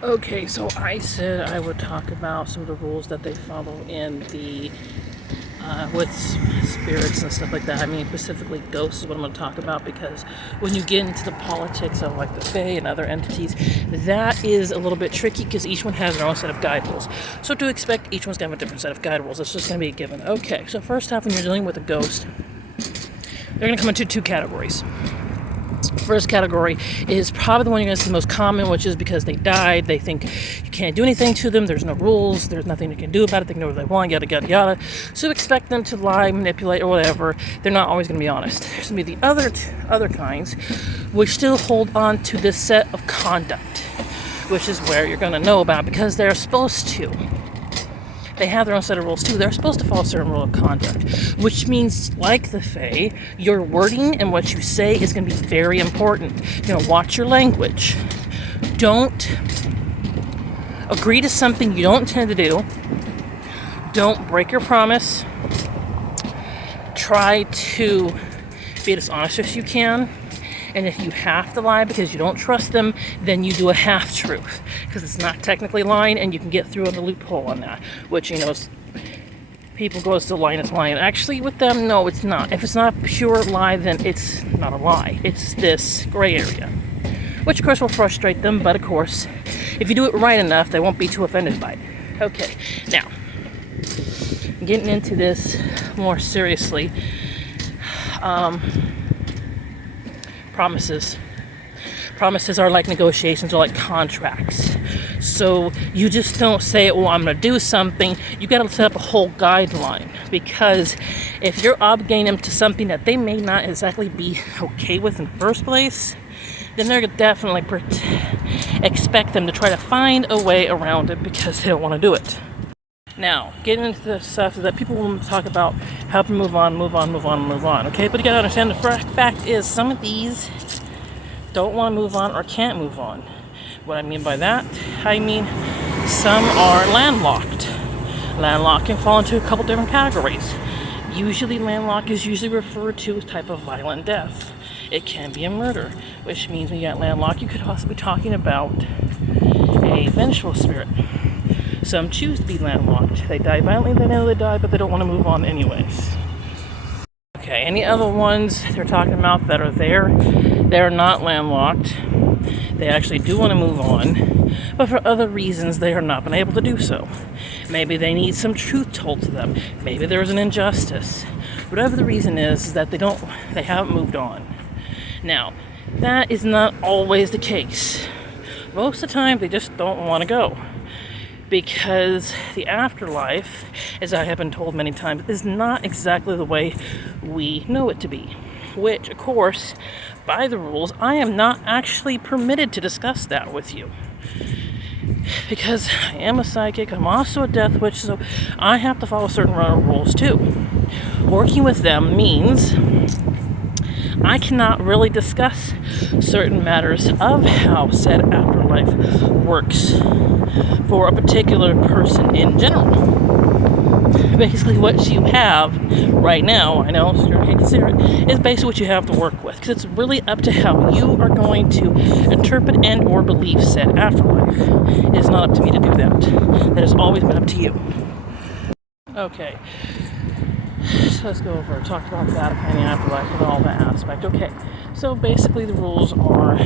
Okay, so I said I would talk about some of the rules that they follow in the with spirits and stuff like that. I mean, specifically ghosts is what I'm going to talk about because when you get into the politics of like the Fae and other entities, that is a little bit tricky because each one has their own set of guide rules. So to expect each one's going to have a different set of guide rules. It's just going to be a given. Okay, so first off, when you're dealing with a ghost, they're going to come into two categories. First category is probably the one you're going to see the most common, which is because they died. They think you can't do anything to them. There's no rules. There's nothing you can do about it. They can do what they want, yada, yada, yada. So expect them to lie, manipulate, or whatever. They're not always going to be honest. There's going to be the other kinds, which still hold on to this set of conduct, which is where you're going to know about because they're supposed to. They have their own set of rules too. They're supposed to follow a certain rule of conduct, which means, like the Fae, your wording and what you say is going to be very important. Watch your language. Don't agree to something you don't intend to do. Don't break your promise. Try to be as honest as you can. And if you have to lie because you don't trust them, then you do a half-truth. Because it's not technically lying, and you can get through on the loophole on that. Which, people go as to lying is lying. Actually, with them, no, it's not. If it's not a pure lie, then it's not a lie. It's this gray area. Which, of course, will frustrate them, but, of course, if you do it right enough, they won't be too offended by it. Okay, now, getting into this more seriously, promises are like negotiations or like contracts. So you just don't say, well, I'm going to do something. You got to set up a whole guideline, because if you're obligating them to something that they may not exactly be okay with in the first place, then they're definitely expect them to try to find a way around it because they don't want to do it. Now, getting into the stuff that people will talk about helping move on, okay? But you gotta understand the fact is some of these don't want to move on or can't move on. What I mean by that, I mean some are landlocked. Landlocked can fall into a couple different categories. Usually landlocked is usually referred to as type of violent death. It can be a murder, which means when you got landlocked, you could also be talking about a vengeful spirit. Some choose to be landlocked. They die violently, they know they die, but they don't want to move on anyways. Okay, any other ones they're talking about that are there, they're not landlocked. They actually do want to move on, but for other reasons they are not been able to do so. Maybe they need some truth told to them. Maybe there's an injustice. Whatever the reason is that they haven't moved on. Now, that is not always the case. Most of the time they just don't want to go. Because the afterlife, as I have been told many times, is not exactly the way we know it to be. Which, of course, by the rules, I am not actually permitted to discuss that with you. Because I am a psychic, I'm also a death witch, so I have to follow certain rules too. Working with them means I cannot really discuss certain matters of how said afterlife works for a particular person in general. Basically what you have right now, I know, so you can't consider it, is basically what you have to work with. Because it's really up to how you are going to interpret and or believe said afterlife. It is not up to me to do that. That has always been up to you. Okay. So let's go over, talk about that and the afterlife and all that aspect. Okay, so basically the rules are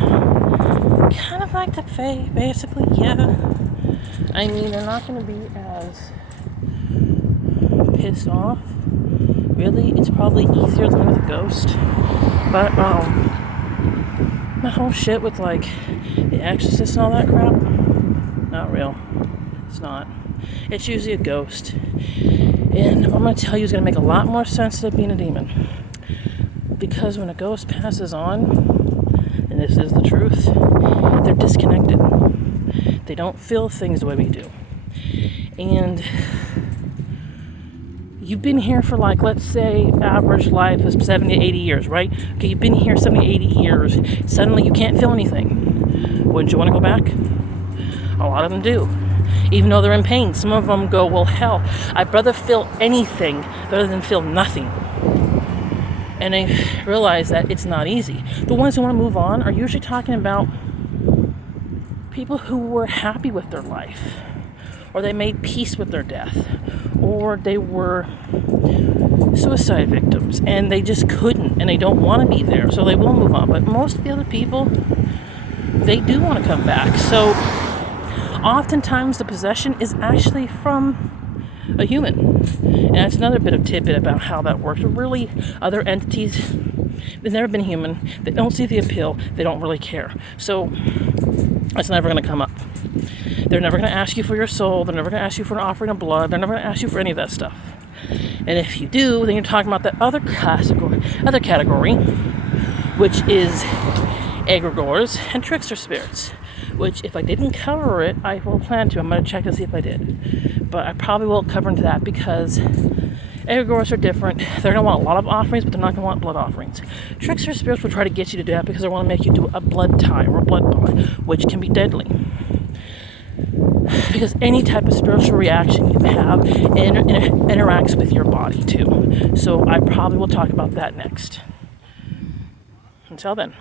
kind of like the Fae, basically, yeah. I mean, they're not going to be as pissed off. Really, it's probably easier than with a ghost. But, that whole shit with, like, the Exorcist and all that crap, not real. It's not. It's usually a ghost. And what I'm going to tell you is going to make a lot more sense than being a demon. Because when a ghost passes on, and this is the truth, they're disconnected. They don't feel things the way we do. And you've been here for, like, let's say average life is 70 to 80 years, right? Okay, you've been here 70 to 80 years. Suddenly you can't feel anything. Wouldn't you want to go back? A lot of them do. Even though they're in pain. Some of them go, well, hell, I'd rather feel anything rather than feel nothing. And I realize that it's not easy. The ones who want to move on are usually talking about people who were happy with their life, or they made peace with their death, or they were suicide victims and they just couldn't and they don't want to be there, so they will move on. But most of the other people, they do want to come back. So oftentimes the possession is actually from a human. And that's another bit of tidbit about how that works. But really, other entities, they've never been human, they don't see the appeal, they don't really care. So that's never going to come up. They're never going to ask you for your soul, they're never going to ask you for an offering of blood, they're never going to ask you for any of that stuff. And if you do, then you're talking about that other category, which is egregores and trickster spirits, which if I didn't cover it, I will plan to. I'm going to check to see if I did. But I probably will cover into that because egregores are different. They're going to want a lot of offerings, but they're not going to want blood offerings. Trickster spirits will try to get you to do that because they want to make you do a blood tie or a blood bond, which can be deadly. Because any type of spiritual reaction you have interacts with your body too. So I probably will talk about that next. Until then.